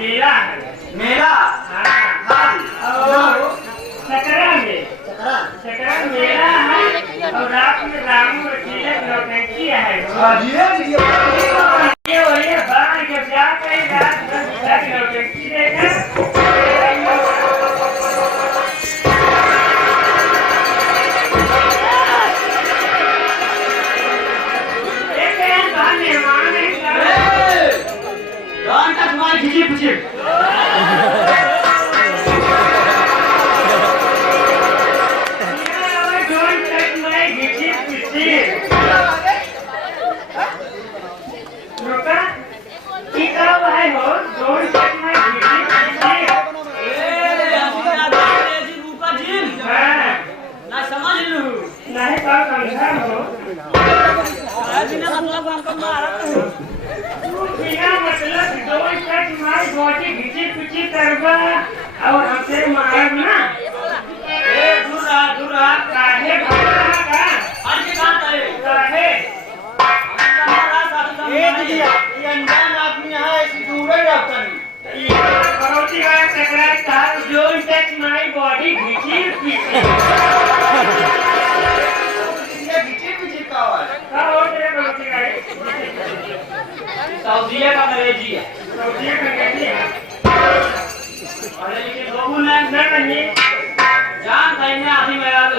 मेला है। मेला सकरा में सकरा मेला है और रात में राम लक्ष्मण नौटंकी है। ये वही बाहर के प्यार कहीं रात में नौटंकी देगा। और हमसे मारब ना दूरा काहे का आज बात है काहे ये अनजान आदमी है इसी दूर ही रहता नहीं ये करोती का टकरा था जो टच माय बॉडी घिची पीछे ये घिची का हो तेरे करोती का सऊदीया का अंग्रेजी है सऊदीया का अंग्रेजी है। अरे लेकिन लोगों ने नहीं जान नहीं आधी मेरा तो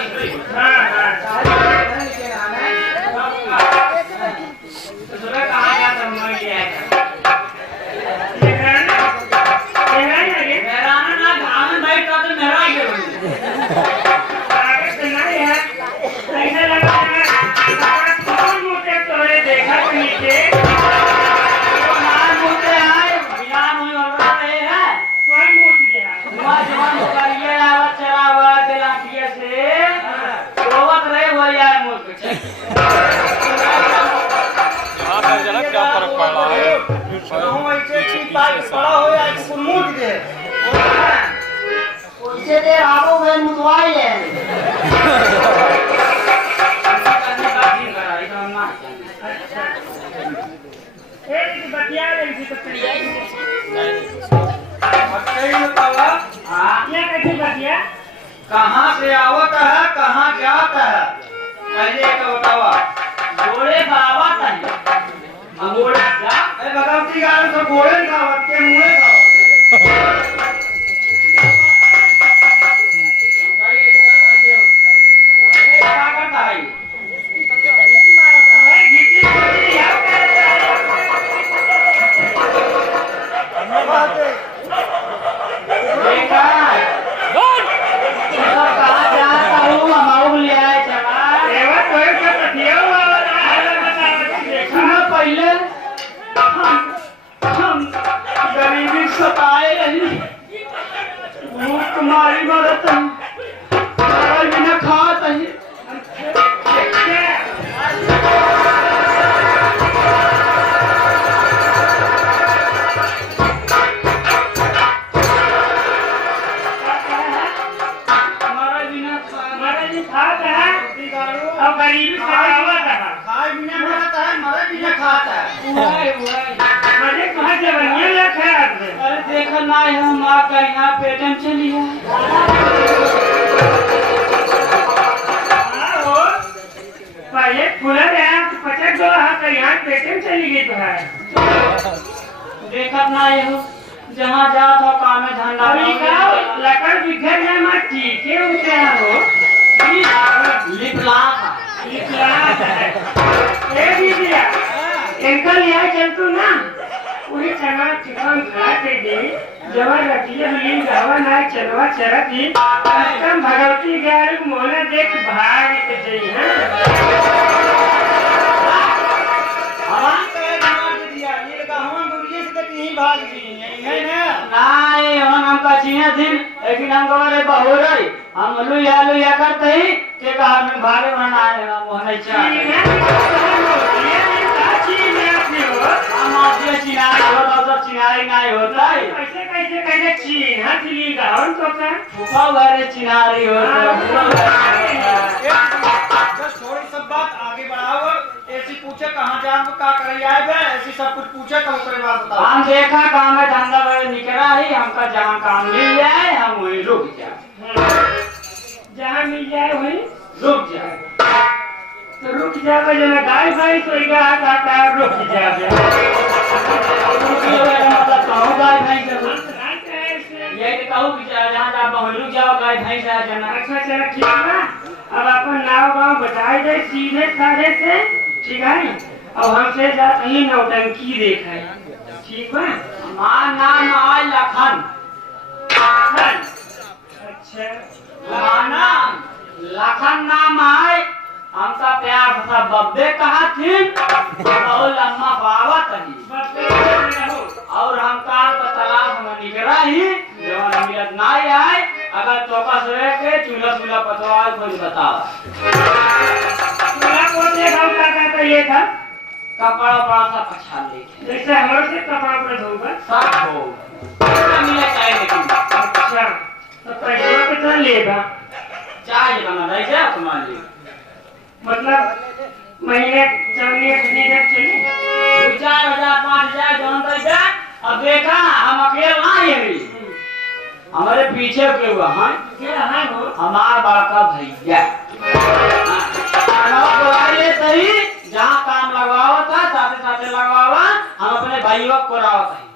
तो सुबह कहाँ गया था मैं गया मेरा ना गाँव बैठ का तो मेरा ही आगे सुना है ऐसा लगा कौन मुझे तोड़े देखा नीचे क्या फर्क पड़ रहा है कहाँ से आवत है कहाँ जाता है पहले का बतावा घोड़े बाबा चाहिए घोड़े जा अरे भगवती गाल तो घोड़े खावत के मुंह खावत तुम्हारी मदद बिना खात गरीबी खाए बिना मरता है मरे बिना खाता है कहाँ जवानियाँ खराब है। अरे देखा ना हम आपका यहाँ पेटम चली है पहले खुला रहा तो 50 दो हाथ यहाँ पेटम चली गई तो है देखा ना हो जहाँ जाओ तो काम में धंधा लकड़ बिखर जाए मट्टी के उसे हो इनका लिया चल तू ना पूरी चना चिकन खा के दे जबर रखिए लीन गावा ना चलवा चरती कम भगवती गाड़ी मोने देख भाग के चाहिए ना हमारा तो मार दिया ये लगा हम गुड़िए से तक नहीं भाग गई नहीं ना नहीं हम का चीना दिन लेकिन हम को बहु रही हम लुया करते ही के घर में भारे बनाए हम होने चाहिए चिनारी नहीं होता है कैसे कैसे कैसे चीन हाथ ली गाउन तो क्या फुफा वाले चिनारी होता है छोड़ी सब बात आगे बढ़ाओ ऐसी पूछे कहाँ जाम का करे आए बे ऐसी सब कुछ पूछे तो ओकरे बाद बताओ। हम देखा काम में धंधा में निकला ही हमका जहाँ काम मिल जाए हम वहीं रुक जाए। जहाँ मिल जाए वहीं रुक जाए तो रुक जावे जना गाय भाई तो इगा आता रुक जावे। मतलब कहूँ गाय भैंस अच्छा ये कहूँ कि जहाँ आप रुक जाओ गाय भैंस आ जाना। चलो ठीक है अब अपन नाव गाँव बताए दे सीधे साधे से ठीक है अब हमसे जाते ही नौटंकी देखा है ठीक है। हमार नाम है लखन। अच्छा माना लखन नाम है हमका प्यार से बब्बे कहा थी बहुत लम्बा बाबा कही और हम काल का तलाश में निकला ही जवान मिलत नहीं आए अगर चौकस रह के चूल्हा चूल्हा पतवा कोई बताओ। चूल्हा कौन देखा क्या कहता ये था कपड़ा बड़ा सा पछाड़ लेके जैसे हमारे से कपड़ा पर धोगा सब हो मिला चाहे लेकिन अच्छा तो पैसा कितना लेगा चाय बना रही क्या तुम्हारे लिए मतलब महीने चलिए कितनी देर चलिए 4,000 5,000 जौन पैसा अब देखा हम अकेला नहीं हमारे पीछे के हुआ हैं क्या है वो हमार बड़का भैया बोलाइए सही जहाँ काम लगवावा था साथे साथे लगवावा हम अपने भाइयों को रावत है